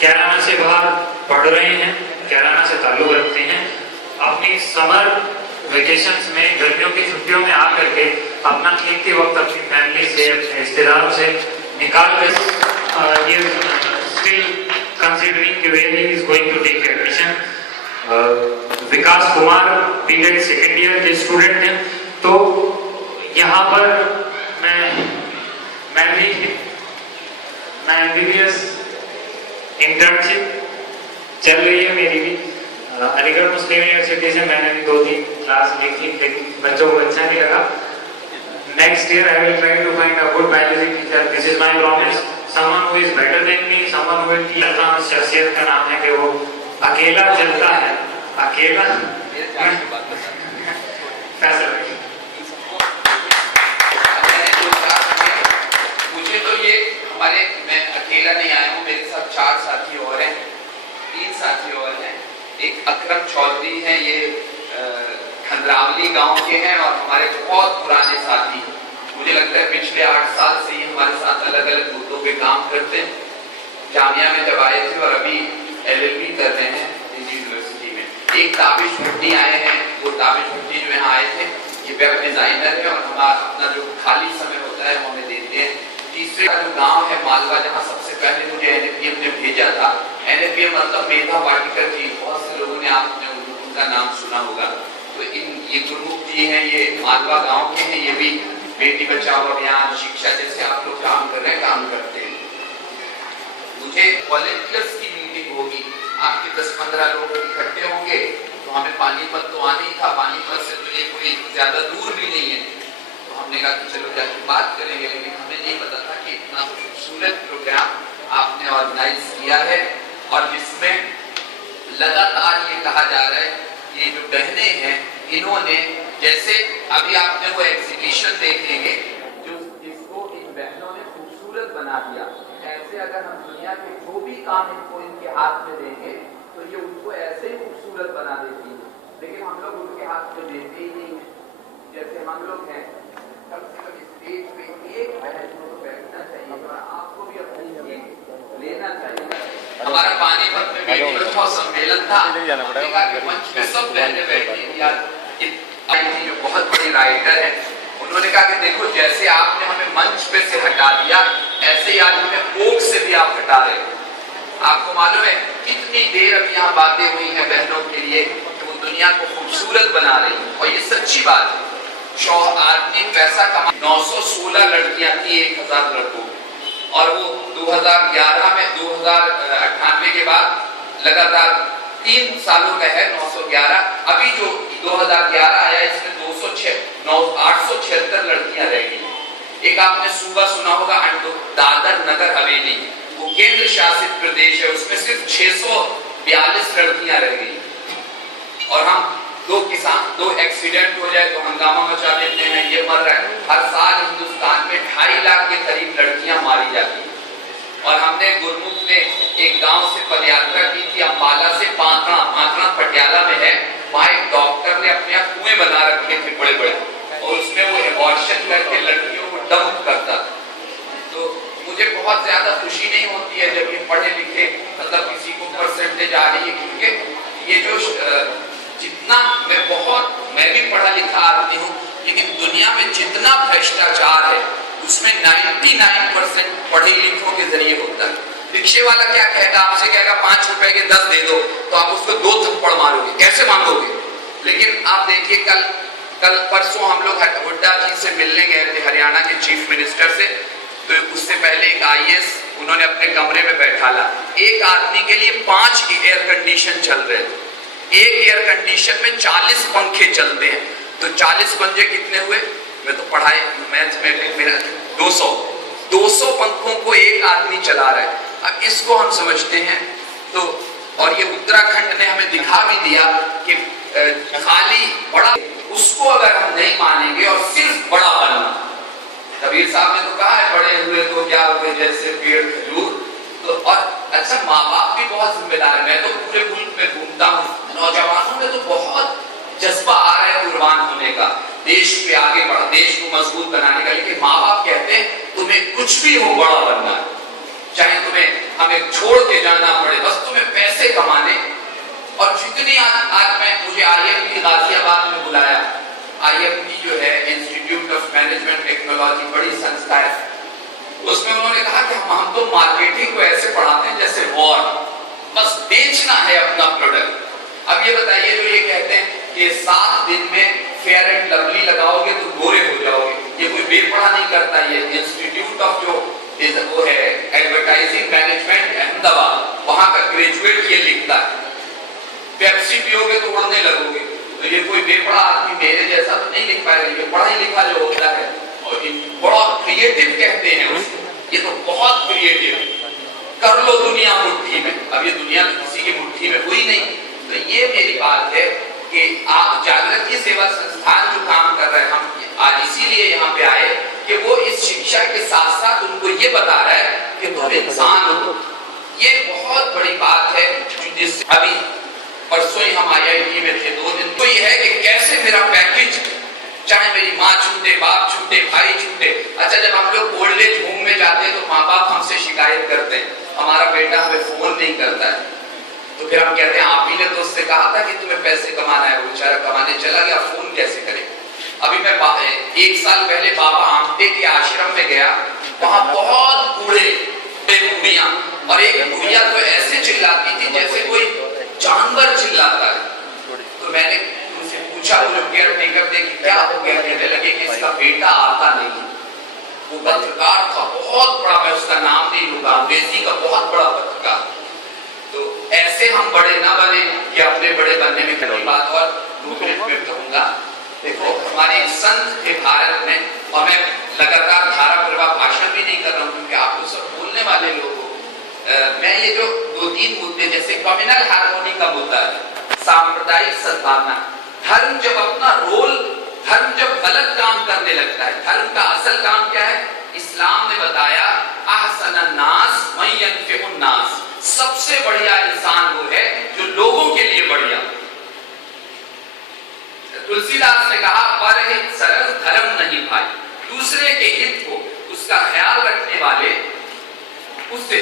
कैराना से बाहर पढ़ रहे हैं, कैराना से ताल्लुक रखते हैं, अपनी समर वेकेशंस में, गर्मियों की छुट्टियों में आकर के अपना कीमती वक्त अपनी फैमिली से, अपने रिश्तेदारों से निकाल कर ये still considering where he is going to take admission. Vikas Kumar BTech second year के स्टूडेंट हैं। तो यहाँ पर मैं एमबीबीएस इंटर्नशिप चल रही है मेरी भी अलीगढ़ मुस्लिम यूनिवर्सिटी से। मैंने भी 2-3 क्लास ली थी, लेकिन बच्चों को अच्छा नहीं लगा। Next year I will try to find a good biology teacher. This is my promise. Someone who is better than me, someone who will Lata शख्सियत का नाम है कि वो अकेला चलता है, अकेला फैसला। मुझे तो ये हमारे, मैं अकेला नहीं आया हूँ, मेरे साथ 4 साथी और हैं, 3 साथी और हैं। एक अकरम चौधरी हैं, ये खंडरावली गांव के हैं और हमारे बहुत पुराने साथी, मुझे लगता है पिछले 8 साल से ये हमारे साथ अलग अलग मुद्दों पे काम करते हैं। जामिया में जब आए थे और अभी LLB कर रहे हैं यूनिवर्सिटी में। एक ताबिश भट्टी आए हैं, वो ताबिश भट्टी जो यहाँ आए थे, ये वेब डिजाइनर है और हमारा अपना जो खाली समय होता है वो हमें देते हैं। तीसरे का जो गांव है मालवा, जहाँ सबसे पहले मुझे NAPM ने भेजा था। NAPM मतलब मेधा पाटिकर जी, बहुत से लोगों ने आपने उनका नाम सुना होगा। तो ये गुरमुख जी हैं, ये मालवा गांव के हैं, ये भी बेटी बचाओ अभियान, शिक्षा जैसे आप लोग काम कर रहे हैं, काम करते हैं। मुझे वॉलंटियर्स की मीटिंग होगी, आपके 10-15 लोग इकट्ठे होंगे, तो हमें पानीपत तो आना ही था, पानीपत से तो ये कोई ज्यादा दूर भी नहीं है। तो हमने कहा कि चलो जाके बात करेंगे, लेकिन हमें नहीं पता था कि इतना खूबसूरत प्रोग्राम आपने ऑर्गेनाइज किया है और जिसमें लगातार ये कहा जा रहा है, ये जो बहनें हैं इन्होंने, जैसे अभी आपने वो एग्जीबिशन देखेंगे जो जिसको इन बहनों ने खूबसूरत बना दिया, ऐसे अगर हम दुनिया के जो भी काम इनको इनके हाथ में देंगे तो ये उनको ऐसे ही खूबसूरत बना देती है। लेकिन हम लोग उनके हाथ में देते ही नहीं है। जैसे हम लोग हैं, कम से कम स्टेज पे एक बहन को तो बैठना चाहिए और आपको भी अपनी लेना चाहिए। हमारा पानीपत में बेटी बचाओ सम्मेलन था, मंच पे सब बहनें बैठी यार, जो बहुत बड़ी राइटर है, उन्होंने कहा कि देखो जैसे आपने हमें मंच पे से हटा दिया, ऐसे ही आज हमें कोख से भी आप हटा रहे। आपको मालूम है कितनी देर अभी यहाँ बातें हुई हैं बहनों के लिए कि वो दुनिया को खूबसूरत बना रही, और ये सच्ची बात है। आदमी पैसा कमा, 916 लड़कियां थी 1000 लड़कों, और वो 2011 में 2098 के बाद लगातार 3 सालों का है 911। अभी जो 2011 आया इसमें 876 लड़कियां रह गई। एक आपने सूबा सुना होगा दादर नगर हवेली, वो केंद्र शासित प्रदेश है, उसमें सिर्फ 642 लड़कियां रह गई। और हम दो एक्सीडेंट हो जाए तो हंगामा मचा देते हैं, ये मर रहा है। हर साल हिंदुस्तान में 2.5 लाख के करीब लड़कियां मारी जाती हैं। और हमने गुरमुख ने एक गांव से पदयात्रा की थी, अम्बाला से पांकड़ा पटियाला में है, वहां एक डॉक्टर ने अपने यहाँ कुएं बना रखे थे बड़े बड़े, और उसमें वो एबॉर्शन करके लड़कियों को डंप करता था। तो मुझे बहुत ज्यादा खुशी नहीं होती है जब ये पढ़े लिखे, मतलब किसी को परसेंटेज आ रही है, क्योंकि ये जो जितना मैं भी पढ़ा लिखा आदमी हूँ, लेकिन दुनिया में जितना भ्रष्टाचार है उसमें 99% पढ़े लिखों के जरिए होता है। रिक्शे वाला क्या कहेगा, आपसे कहेगा 5 रुपए के 10 दे दो, तो आप उसको 2 थप्पड़ मारोगे, कैसे मांगोगे। लेकिन आप देखिए कल परसों हम लोग हुड्डा जी से मिलने गए थे, हरियाणा के चीफ मिनिस्टर से। तो उससे पहले एक IAS उन्होंने अपने कमरे में बैठाला, एक आदमी के लिए 5 एयर कंडीशन चल रहे थे। एक एयर कंडीशन में 40 पंखे चलते हैं, तो 40 पंखे कितने हुए, मैं तो पढ़ाई मैथमेटिक्स मेरा 200 पंखों को एक आदमी चला रहा है। अब इसको हम समझते हैं तो, और ये उत्तराखंड ने हमें दिखा भी दिया कि खाली बड़ा, उसको अगर हम नहीं मानेंगे और सिर्फ बड़ा बनना, कबीर साहब ने तो कहा है बड़े हुए तो क्या हुए जैसे पेड़ खजूर। तो और अच्छा, माँ बाप भी बहुत जिम्मेदार है। मैं तो पूरे मुल्क में घूमता हूँ, नौजवानों में तो बहुत जज्बा आ रहा है कुर्बान होने का, देश पे आगे बढ़, देश को मजबूत बनाने का। लेकिन माँ बाप कहते हैं तुम्हें कुछ भी हो बड़ा बनना है, चाहे तुम्हें हमें छोड़ के जाना पड़े, बस तुम्हें पैसे कमाने। और जितनी आज मुझे IFT गाजियाबाद में बुलाया, IFT जो है इंस्टीट्यूट ऑफ मैनेजमेंट टेक्नोलॉजी, बड़ी संस्था है, उसमें उन्होंने कहा कि हम तो मार्केटिंग को ऐसे पढ़ाते हैं जैसे वॉर, बस बेचना है अपना प्रोडक्ट। अब ये बताइए, जो ये कहते हैं कि 7 दिन में फेयर एंड लवली लगाओगे तो गोरे हो जाओगे, ये कोई बेपढ़ा नहीं करता। ये इंस्टीट्यूट ऑफ जो वो है एडवर्टाइजिंग मैनेजमेंट अहमदाबाद, वहां का ग्रेजुएट ये लिखता है। पेप्सी पियोगे तो उड़ने लगोगे, तो ये कोई बेपढ़ा आदमी मेरे जैसा तो नहीं लिख पाएगा। ये पढ़ा ही लिखा जो होता है, और बड़ा क्रिएटिव कहते हैं उसको, ये तो बहुत क्रिएटिव, कर लो दुनिया मुट्ठी में। अब ये दुनिया किसी की मुट्ठी में हुई नहीं। तो ये मेरी बात है कि आप जागृति सेवा संस्थान जो काम कर रहे हैं, हम आज इसीलिए यहाँ पे आए कि वो इस शिक्षा के साथ साथ उनको ये बता रहा है कि तुम इंसान हो। ये बहुत बड़ी बात है। जिस अभी परसों ही हम IIT में थे 2 दिन, तो ये है कि कैसे मेरा पैकेज, चाहे मेरी माँ छूटे, बाप छूटे, भाई छूटे। अच्छा, जब हम लोग ओल्ड एज होम में जाते हैं तो माँ बाप हमसे शिकायत करते हैं, हमारा बेटा हमें फोन नहीं करता है। तो फिर हम कहते हैं आप ही ने तो उससे कहा था कि तुम्हें पैसे कमाना है, वो बेचारा कमाने चला गया, फोन कैसे करे। अभी मैं 1 साल पहले बाबा आमटे के आश्रम में गया, वहां बहुत बूढ़े बुढ़िया, और एक बुढ़िया तो ऐसे चिल्लाती थी जैसे कोई जानवर चिल्लाता है। तो मैंने उनसे पूछा, वो जो केयर टेकर थे, कि क्या हो गया। कहने लगे कि इसका बेटा आता नहीं। वो पत्रकार था, बहुत बड़ा, मैं उसका नाम नहीं लूंगा, अंग्रेजी का बहुत बड़ा पत्रकार। तो ऐसे हम बड़े ना बने कि अपने बड़े बनने में कई बात। और 2 मिनट में कहूंगा, देखो हमारे संत थे भारत में, और मैं लगातार धारा प्रवाह भाषण भी नहीं कर रहा हूँ क्योंकि आप तो सब बोलने वाले लोग हो। मैं ये जो 2-3 मुद्दे, जैसे कम्युनल हार्मोनी का मुद्दा है, सांप्रदायिक सद्भावना, धर्म जब अपना रोल, धर्म जब गलत काम करने लगता है, धर्म का असल काम क्या है? इस्लाम ने बताया अहसन नास मय्यनफिउन नास, सबसे बढ़िया इंसान वो है जो लोगों के लिए बढ़िया। तुलसीदास ने कहा परहित सरल धर्म नहीं भाई, दूसरे के हित को, उसका ख्याल रखने वाले, उससे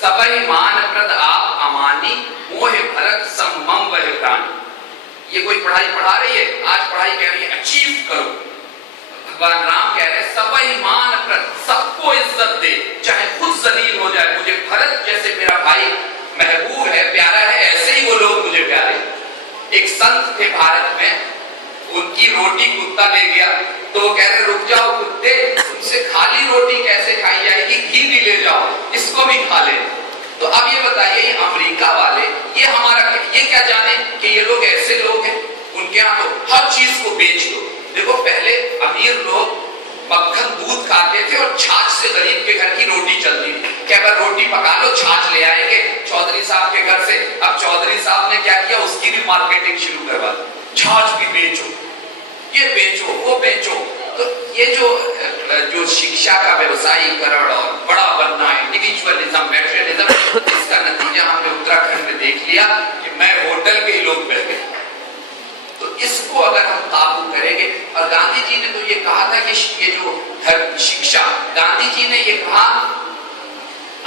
सबई मान प्रद आप अमानी, मोह भरत समम वह प्राणी। ये कोई पढ़ाई पढ़ा रही है, आज पढ़ाई कह रही है अचीव करो। भगवान राम कह रहे सबई मान प्रद, सबको इज्जत दे, चाहे खुद जलील हो जाए। मुझे भरत जैसे मेरा भाई महबूब है, प्यारा है, ऐसे ही वो लोग मुझे प्यारे। एक संत थे भारत में, उनकी रोटी कुत्ता ले गया, तो वो कह रहे रुक जाओ कुत्ते, तुमसे खाली रोटी कैसे खाई जाएगी, घी भी ले जाओ, इसको भी खा ले। तो अब ये बताइए, ये अमेरिका वाले, ये हमारा, ये क्या जाने कि ये लोग ऐसे लोग हैं, उनके यहाँ तो हर चीज को बेच दो। देखो पहले अमीर लोग मक्खन दूध खाते थे और छाछ से गरीब के घर की रोटी चलती थी। क्या बार रोटी पका लो, छाछ ले आएंगे चौधरी साहब के घर से। अब चौधरी साहब ने क्या किया, उसकी भी मार्केटिंग शुरू करवा दी, छाछ भी बेचो, ये बेचो, वो बेचो। तो ये जो शिक्षा का व्यवसायीकरण और बड़ा बनना, इंडिविजुअलिज्म, मैटेरियलिज्म, इसका नतीजा हमने उत्तराखंड में देख लिया कि मैं होटल के ही लोग बह गए। तो इसको अगर हम काबू करेंगे, और गांधी जी ने तो ये कहा था कि ये जो शिक्षा, गांधी जी ने ये कहा,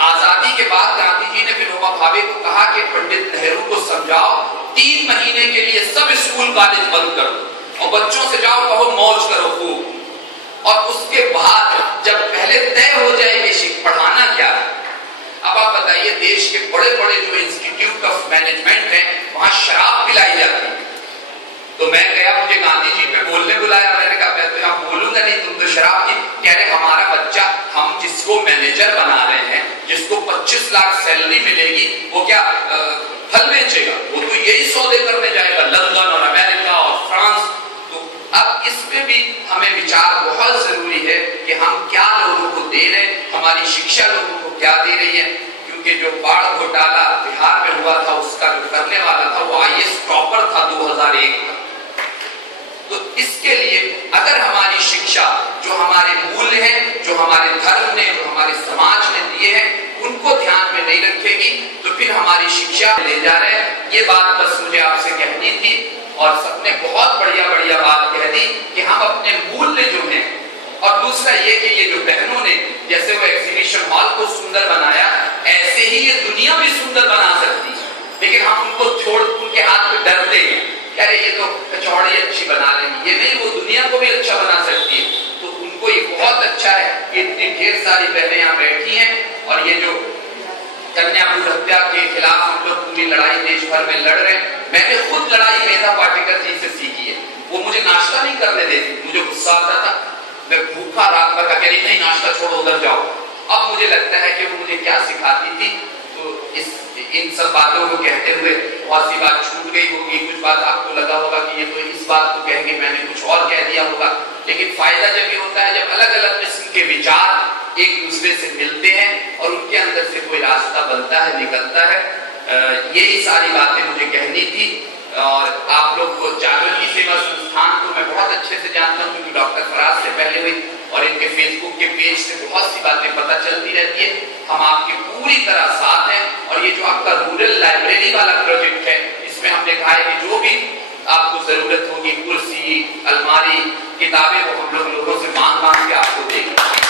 आजादी के बाद गांधी जी ने विनोबा भावे को कहा कि पंडित नेहरू को समझाओ 3 महीने के लिए सब स्कूल कॉलेज बंद कर दो और बच्चों से जाओ कहो मौज करो खूब। और उसके बाद जब पहले तय हो जाए कि पढ़ाना क्या है। अब आप बताइए, देश के बड़े बड़े जो इंस्टीट्यूट ऑफ मैनेजमेंट है, वहां शराब पिलाई जाती है। तो मैं गया, मुझे गांधी जी पे बोलने बुलाया, मैंने कहा मैं तो यहाँ बोलूंगा नहीं, तुम तो शराब की। कह रहे हमारा बच्चा, हम जिसको मैनेजर बना रहे हैं, जिसको 25 लाख सैलरी मिलेगी, वो क्या फल बेचेगा? वो तो यही सौदे करने जाएगा, लंदन और अमेरिका और फ्रांस। तो अब इसमें भी हमें विचार बहुत जरूरी है कि हम क्या लोगों को दे रहे हैं, हमारी शिक्षा लोगों को क्या दे रही है। क्योंकि जो बाढ़ घोटाला बिहार में हुआ था, उसका जो करने वाला था वो IAS टॉपर था 2001 का। तो इसके लिए अगर हमारी शिक्षा, जो हमारे मूल्य हैं, जो हमारे धर्म ने, जो हमारे समाज ने दिए हैं, उनको ध्यान में नहीं रखेगी, तो फिर हमारी शिक्षा ले जा रहे हैं। ये बात बस मुझे आपसे कहनी थी, और सबने बहुत बढ़िया बढ़िया बात कह दी कि हम अपने मूल्य जो हैं, और दूसरा ये कि ये जो बहनों ने जैसे वो एग्जीबिशन हॉल को सुंदर बनाया, उनके हाथ में डरते हैं, अरे ये तो कचौड़ी अच्छी बना रही, ये नहीं, वो दुनिया को भी अच्छा बना सकती है। तो उनको ये बहुत अच्छा है कि इतनी ढेर सारी बहनें यहाँ बैठी हैं और ये जो कन्या भ्रूण हत्या के खिलाफ हम लोग पूरी लड़ाई देश भर में लड़ रहे हैं। मैंने खुद लड़ाई मेधा पाटेकर जी से सीखी है। वो मुझे नाश्ता नहीं करने देती, मुझे गुस्सा आता था, मैं भूखा रात भर का कह रही नहीं नाश्ता छोड़ो उधर जाओ। अब मुझे लगता है कि वो मुझे क्या सिखाती थी। तो इन सब बातों को कहते हुए बहुत सी बात छूट गई होगी, कुछ बात आपको लगा होगा कि ये तो इस बात को कहेंगे, मैंने कुछ और कह दिया होगा। लेकिन फायदा जब ये होता है जब अलग अलग किस्म के विचार एक दूसरे से मिलते हैं और उनके अंदर से कोई रास्ता बनता है, निकलता है। यही सारी बातें मुझे कहनी थी। और आप लोग को जागृति सेवा संस्थान को मैं बहुत अच्छे से जानता हूँ, क्योंकि डॉक्टर फराज से पहले हुई और इनके फेसबुक के पेज से बहुत सी बातें पता चलती रहती है। हम आपके पूरी तरह साथ हैं। और ये जो आपका रूरल लाइब्रेरी वाला प्रोजेक्ट है, इसमें हमने कहा है कि जो भी आपको जरूरत होगी, कुर्सी, अलमारी, किताबें, वो हम लोगों से मांग के आपको देंगे।